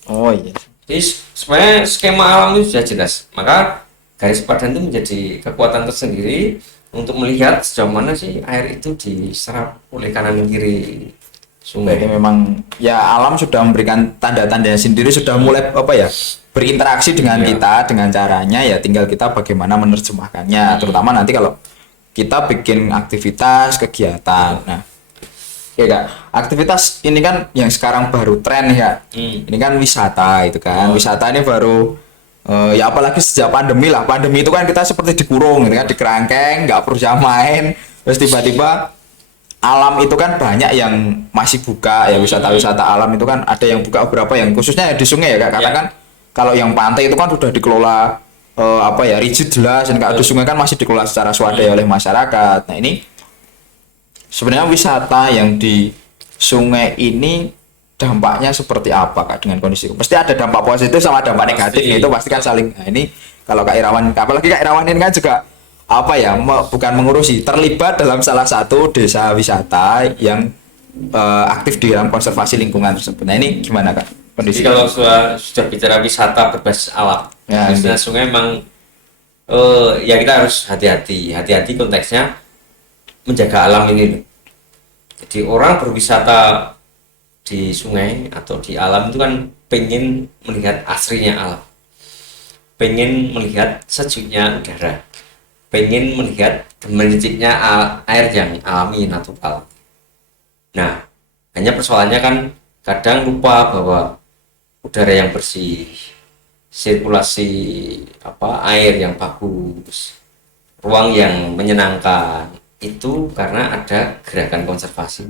Oh iya. Jadi sebenarnya skema alam itu sudah jelas. Maka garis padan itu menjadi kekuatan tersendiri untuk melihat sejauh mana sih air itu diserap oleh kanan kiri sungai. Jadi memang ya alam sudah memberikan tanda-tandanya sendiri, sudah mulai apa ya, berinteraksi dengan kita dengan caranya, ya tinggal kita bagaimana menerjemahkannya. Terutama nanti kalau kita bikin aktivitas kegiatan. Nah, ya Kak, aktivitas ini kan yang sekarang baru tren ya. Ini kan wisata itu kan. Wisata ini baru ya apalagi sejak pandemi lah. Pandemi itu kan kita seperti dikurung gitu kan, di kerangkeng, nggak perlu main. Terus tiba-tiba alam itu kan banyak yang masih buka ya, wisata-wisata alam itu kan ada yang buka beberapa, yang khususnya di sungai ya Kak. Karena kan kalau yang pantai itu kan sudah dikelola apa ya, rigid jelas, dan kalau di sungai kan masih dikelola secara swadaya oleh masyarakat. Nah, ini sebenarnya wisata yang di sungai ini dampaknya seperti apa Kak dengan kondisi? Pasti ada dampak positif sama dampak negatif, itu pasti kan saling. Nah, ini kalau Kak Irawan, apalagi Kak Irawan ini kan juga apa ya, bukan mengurusi, terlibat dalam salah satu desa wisata yang aktif di dalam konservasi lingkungan tersebut. Nah, ini gimana Kak kondisi? Jadi kalau sudah bicara wisata berbasis alam, Ya, sungai memang ya kita harus hati-hati konteksnya menjaga alam ini loh. Jadi orang berwisata di sungai atau di alam itu kan pengen melihat asrinya alam, pengen melihat sejuknya udara, pengen melihat gemericiknya air yang alami natural. Nah, hanya persoalannya kan kadang lupa bahwa udara yang bersih, sirkulasi air yang bagus, ruang yang menyenangkan itu karena ada gerakan konservasi.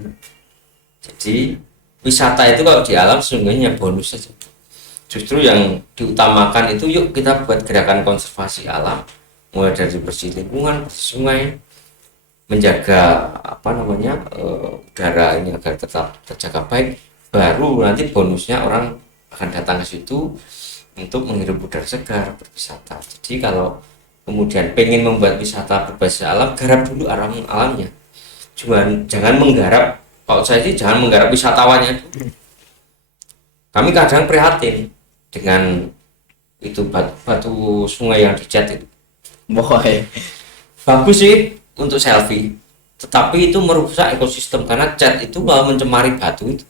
Jadi wisata itu kalau di alam sesungguhnya bonus saja. Justru yang diutamakan itu yuk kita buat gerakan konservasi alam, mulai dari bersih lingkungan, bersih sungai, menjaga udara ini agar tetap terjaga baik. Baru nanti bonusnya orang akan datang ke situ untuk menghirup udara segar, berwisata. Jadi kalau kemudian pengen membuat wisata berbasis alam, garap dulu alamnya. Jangan menggarap, kalau saya sih jangan menggarap wisatawannya dulu. Kami kadang prihatin dengan itu batu sungai yang dicat itu. Bagus sih untuk selfie, tetapi itu merusak ekosistem karena cat itu malah mencemari batu itu,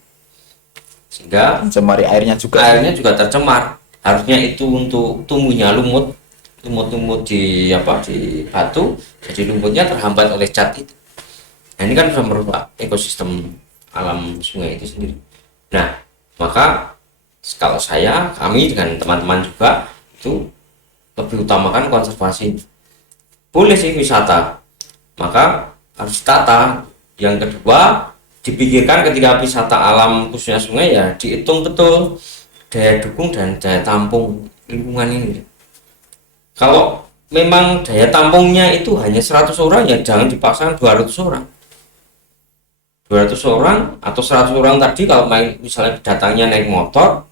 sehingga mencemari airnya juga tercemar. Harusnya itu untuk tumbuhnya lumut di batu, jadi lumutnya terhambat oleh cat itu. Nah, ini kan sudah merusak ekosistem alam sungai itu sendiri. Nah, maka kalau kami dengan teman-teman juga itu lebih utamakan konservasi. Boleh sih wisata, maka harus ditata. Yang kedua, dipikirkan ketika wisata alam khususnya sungai ya dihitung betul daya dukung dan daya tampung lingkungan ini. Kalau memang daya tampungnya itu hanya 100 orang, ya jangan dipaksakan 200 orang. 200 orang atau 100 orang tadi kalau misalnya datangnya naik motor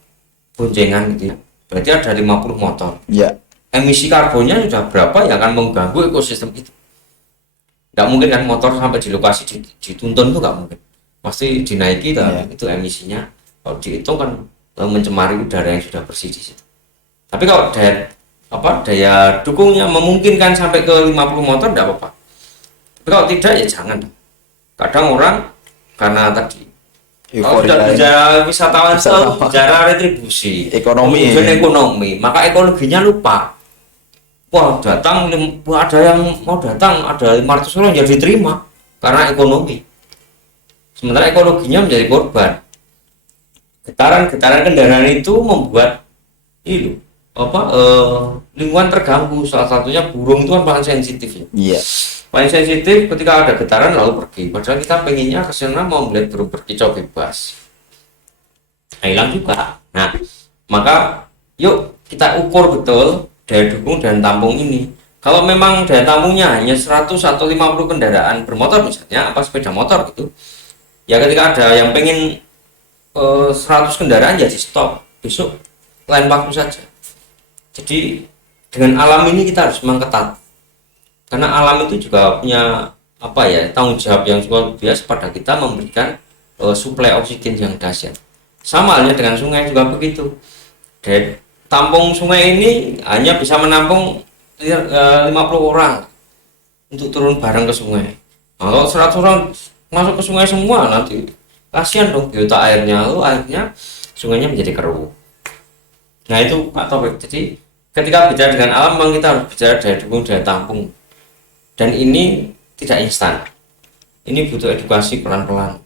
boncengan gitu ya, berarti ada 50 motor. Ya. Emisi karbonnya sudah berapa yang akan mengganggu ekosistem itu. Nggak mungkin kan motor sampai di lokasi dituntun itu nggak mungkin. Pasti dinaiki itu emisinya. Kalau dihitung kan mencemari udara yang sudah bersih di situ. Tapi kalau daya dukungnya memungkinkan sampai ke 50 motor enggak apa-apa. Tapi kalau tidak ya jangan. Kadang orang karena tadi kalau sudah bicara wisatawan bicara retribusi ekonomi, maka ekologinya lupa. Wah, ada yang mau datang, ada 500 orang jadi diterima karena ekonomi. Sementara ekologinya menjadi korban. Getaran kendaraan itu membuat lingkungan terganggu. Salah satunya burung itu kan paling sensitif ya. Iya. Paling sensitif ketika ada getaran lalu pergi. Padahal kita pengennya ke sana mau melihat burung berkicau bebas. Nah, hilang juga. Nah, maka yuk kita ukur betul daya dukung dan tampung ini. Kalau memang daya tampungnya hanya 100 atau 50 kendaraan bermotor misalnya, sepeda motor gitu. Ya ketika ada yang pengen 100 kendaraan ya di stop. Besok lain waktu saja. Jadi dengan alam ini kita harus memang ketat, karena alam itu juga punya tanggung jawab yang luar biasa pada kita, memberikan suplai oksigen yang dahsyat. Sama halnya dengan sungai juga begitu. Dan tampung sungai ini hanya bisa menampung 50 orang untuk turun bareng ke sungai. Nah, kalau 100 orang masuk ke sungai semua, nanti kasihan dong biota airnya, lalu akhirnya sungainya menjadi keruh. Nah itu Pak Taufik. Jadi ketika bicara dengan alam, memang kita harus bicara daya dukung, daya tampung, dan ini tidak instan. Ini butuh edukasi pelan-pelan,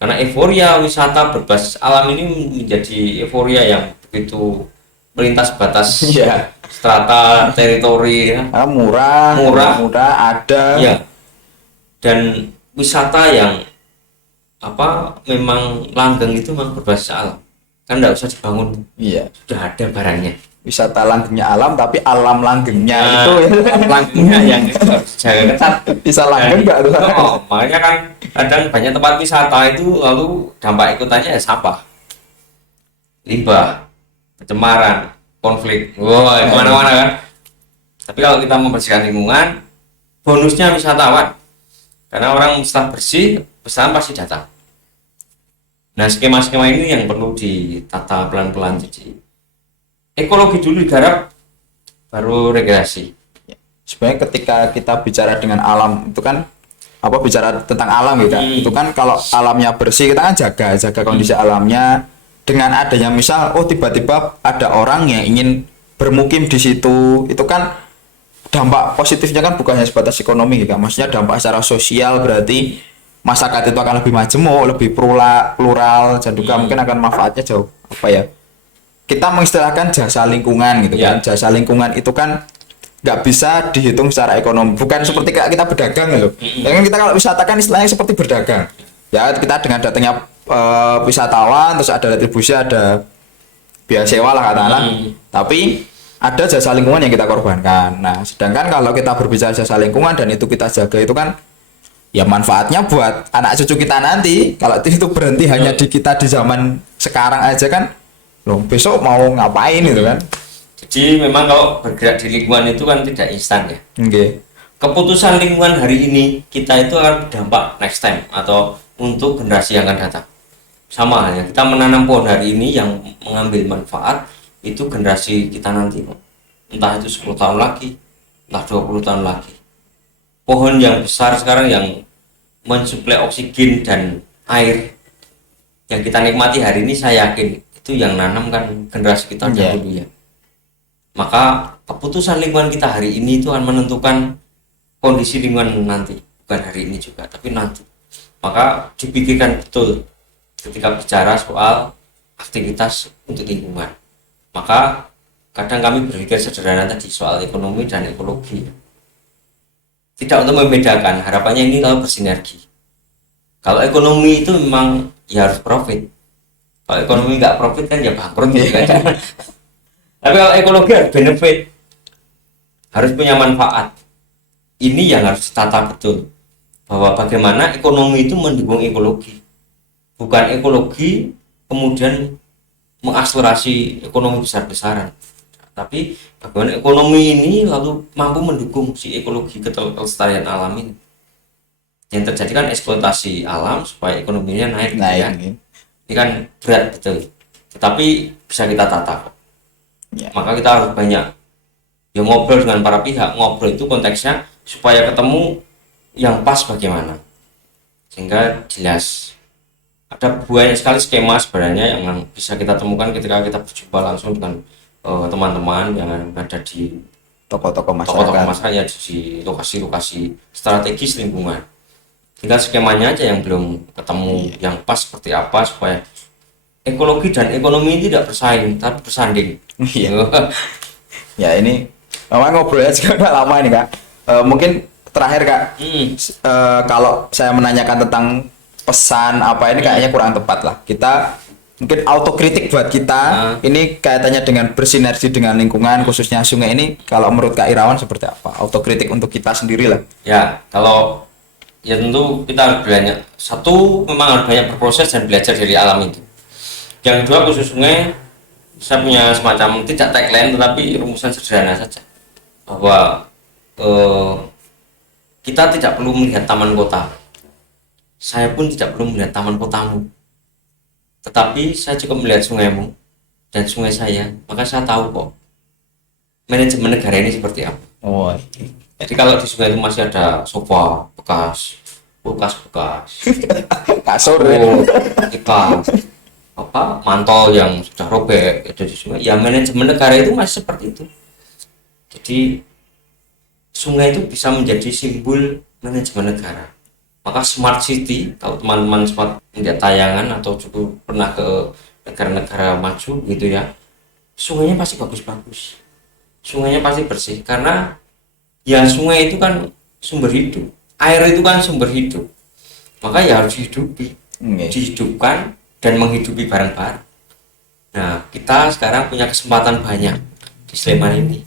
karena euforia wisata berbasis alam ini menjadi euforia yang begitu melintas batas strata teritori ya. Murah ada ya, dan wisata yang memang langgeng itu memang berbasis alam, kan tidak usah dibangun, sudah ada barangnya. Wisata langgengnya alam, tapi alam langgengnya itu langgengnya yang harus jaga ketat. Bisa langgeng nggak tuh? Makanya kan kadang banyak tempat wisata itu lalu dampak ikutannya ya sampah, limbah, pencemaran, konflik, kemana-mana kan. Tapi kalau kita membersihkan lingkungan, bonusnya wisatawan, karena orang setelah bersih, pesan pasti datang. Nah skema-skema ini yang perlu ditata pelan-pelan. Jadi ekologi dulu digarap, baru rekreasi. Sebenarnya ketika kita bicara dengan alam itu kan bicara tentang alam gitu kan. Itu kan kalau alamnya bersih, kita kan jaga kondisi alamnya. Dengan adanya misal tiba-tiba ada orang yang ingin bermukim di situ, itu kan dampak positifnya kan bukan hanya sebatas ekonomi gitu kan. Maksudnya dampak secara sosial, berarti masyarakat itu akan lebih majemuk, lebih plural, dan juga mungkin akan manfaatnya jauh kita mengistilahkan jasa lingkungan gitu kan. Jasa lingkungan itu kan nggak bisa dihitung secara ekonomi, bukan seperti kayak kita berdagang gitu. Dengan kita kalau wisata kan istilahnya seperti berdagang ya, kita dengan datangnya wisatawan, terus ada retribusi, ada biaya sewa lah katakanlah, tapi ada jasa lingkungan yang kita korbankan. Nah sedangkan kalau kita berbicara jasa lingkungan dan itu kita jaga, itu kan ya manfaatnya buat anak cucu kita nanti. Kalau itu berhenti hanya di kita di zaman sekarang aja kan, loh besok mau ngapain gitu kan. Jadi memang kalau bergerak di lingkungan itu kan tidak instan ya. Keputusan lingkungan hari ini kita itu akan berdampak next time atau untuk generasi yang akan datang. Sama halnya kita menanam pohon hari ini yang mengambil manfaat, itu generasi kita nanti, entah itu 10 tahun lagi, entah 20 tahun lagi. Pohon yang besar sekarang yang mensuplai oksigen dan air yang kita nikmati hari ini, saya yakin itu yang nanam kan generasi kita dahulu ya. Maka keputusan lingkungan kita hari ini itu akan menentukan kondisi lingkungan nanti, bukan hari ini juga, tapi nanti. Maka dipikirkan betul ketika bicara soal aktivitas untuk lingkungan. Maka kadang kami berpikir sederhana tadi soal ekonomi dan ekologi, tidak untuk membedakan, harapannya ini kalau bersinergi. Kalau ekonomi itu memang ya harus profit, kalau ekonomi nggak profit kan ya bangkrut gitu kan. Tapi kalau ekologi harus benefit, harus punya manfaat. Ini yang harus ditata betul, bahwa bagaimana ekonomi itu mendukung ekologi, bukan ekologi kemudian mengakselerasi ekonomi besar-besaran, tapi bagaimana ekonomi ini lalu mampu mendukung si ekologi, kelestarian alam ini. Yang terjadi kan eksploitasi alam supaya ekonominya naik gitu ya. Ini kan berat betul, tetapi bisa kita tata. Maka kita harus banyak ya ngobrol dengan para pihak. Ngobrol itu konteksnya supaya ketemu yang pas bagaimana, sehingga jelas. Ada banyak sekali skema sebenarnya yang bisa kita temukan ketika kita berjumpa langsung dengan teman-teman yang ada di tokoh-tokoh masyarakat ya, di lokasi-lokasi strategis lingkungan. Tinggal skemanya aja yang belum ketemu yang pas seperti apa supaya ekologi dan ekonomi ini tidak bersaing tapi bersanding. Ya ini memang ngobrolnya juga udah lama ini Kak. Mungkin terakhir Kak, kalau saya menanyakan tentang pesan apa ini kayaknya kurang tepat lah. Kita mungkin autokritik buat kita. Ini kaitannya dengan bersinergi dengan lingkungan, khususnya sungai ini. Kalau menurut Kak Irawan seperti apa? Autokritik untuk kita sendiri lah. Ya, kalau ya tentu kita harus banyak. Satu, memang harus banyak berproses dan belajar dari alam itu. Yang kedua, khusus sungai, saya punya semacam tidak tagline tetapi rumusan sederhana saja. bahwa eh, kita tidak perlu melihat taman kota. Saya pun tidak perlu melihat taman kotamu. Tetapi saya cukup melihat sungaimu dan sungai saya, maka saya tahu kok manajemen negara ini seperti apa. Oh, Jadi kalau di sungai itu masih ada sofa bekas, kulkas bekas, kasur ikan, apa mantol yang sudah robek ada di sungai, ya manajemen negara itu masih seperti itu. Jadi sungai itu bisa menjadi simbol manajemen negara. Maka smart city, kalau teman-teman sempat melihat tayangan atau juga pernah ke negara-negara maju gitu ya, sungainya pasti bagus-bagus, sungainya pasti bersih, karena ya sungai itu kan sumber hidup, air itu kan sumber hidup, maka ya harus dihidupi, dihidupkan dan menghidupi bareng-bareng. Nah, kita sekarang punya kesempatan banyak di Sleman ini,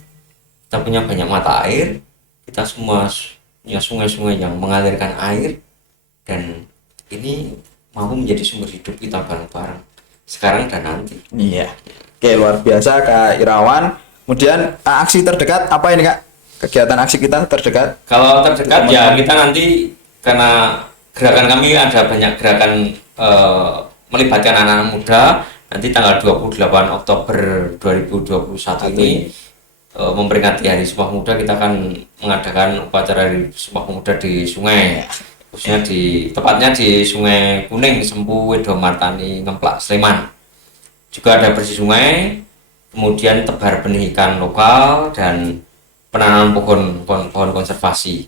kita punya banyak mata air, kita semua punya sungai-sungai yang mengalirkan air, dan ini mampu menjadi sumber hidup kita bareng-bareng sekarang dan nanti. Iya. Oke, luar biasa Kak Irawan. Kemudian aksi terdekat apa ini Kak? Kegiatan aksi kita terdekat? Kalau terdekat ya kita nanti, karena gerakan kami ada banyak gerakan melibatkan anak-anak muda, nanti tanggal 28 Oktober 2021 ini memperingati Hari Sumpah Pemuda, kita akan mengadakan upacara Hari Sumpah Pemuda di sungai, khususnya tepatnya di Sungai Kuning, Sempu, Wedo Martani, Ngemplak, Sleman. Juga ada bersih sungai, kemudian tebar benih ikan lokal, dan penanaman pohon konservasi.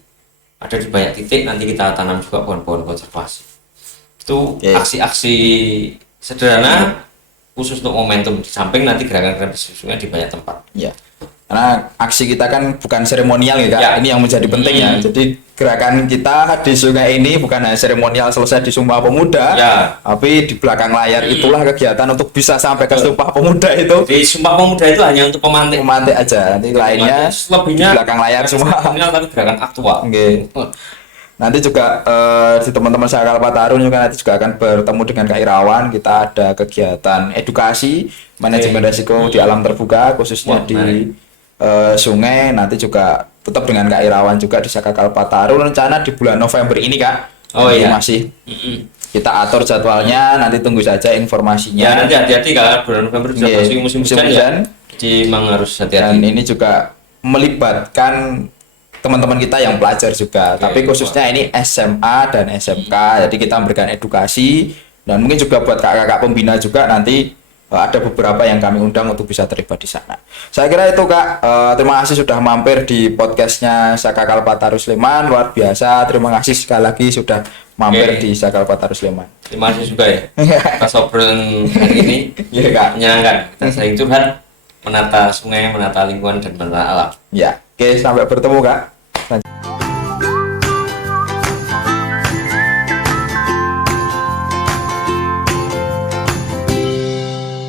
Ada di banyak titik, nanti kita tanam juga pohon-pohon konservasi. Itu aksi-aksi sederhana khusus untuk momentum, di samping nanti gerakan-gerakan bersih sungai di banyak tempat. Ya. Karena aksi kita kan bukan seremonial ya Kak. Ya. Ini yang menjadi penting ya. Jadi gerakan kita di sungai ini bukan hanya seremonial selesai di Sumpah Pemuda, Ya. tapi di belakang layar itulah kegiatan untuk bisa sampai ke Sumpah Pemuda itu. Di Sumpah Pemuda itu hanya untuk pemantik. Pemantik aja. Nanti lainnya Selebihnya di belakang layar semua. Tapi gerakan aktual. Oke. Nanti juga di teman-teman Sakakal Pataru juga nanti juga akan bertemu dengan Kak Irawan. Kita ada kegiatan edukasi manajemen resiko di alam terbuka, khususnya di sungai. Nanti juga tetap dengan Kak Irawan juga di Sakakal Pataru. Rencana di bulan November ini Kak. Oh nanti iya. Masih kita atur jadwalnya. Nanti tunggu saja informasinya. Ya, nanti hati-hati kalau bulan November sudah masuk musim hujan ya. Jadi memang harus hati-hati. Dan ini juga melibatkan teman-teman kita yang pelajar juga, tapi khususnya ini SMA dan SMK. Jadi kita memberikan edukasi, dan mungkin juga buat kakak-kakak pembina juga nanti ada beberapa yang kami undang untuk bisa terlibat di sana. Saya kira itu Kak. Terima kasih sudah mampir di podcastnya Sakakal Pataru Sleman, luar biasa. Terima kasih sekali lagi sudah mampir di Sakakal Pataru Sleman. Terima kasih juga ya atas obrolan hari ini. Iya Kak. Menyenangkan. Kita saling curhat, menata sungai, menata lingkungan, dan menata alam. Ya, oke, sampai bertemu Kak.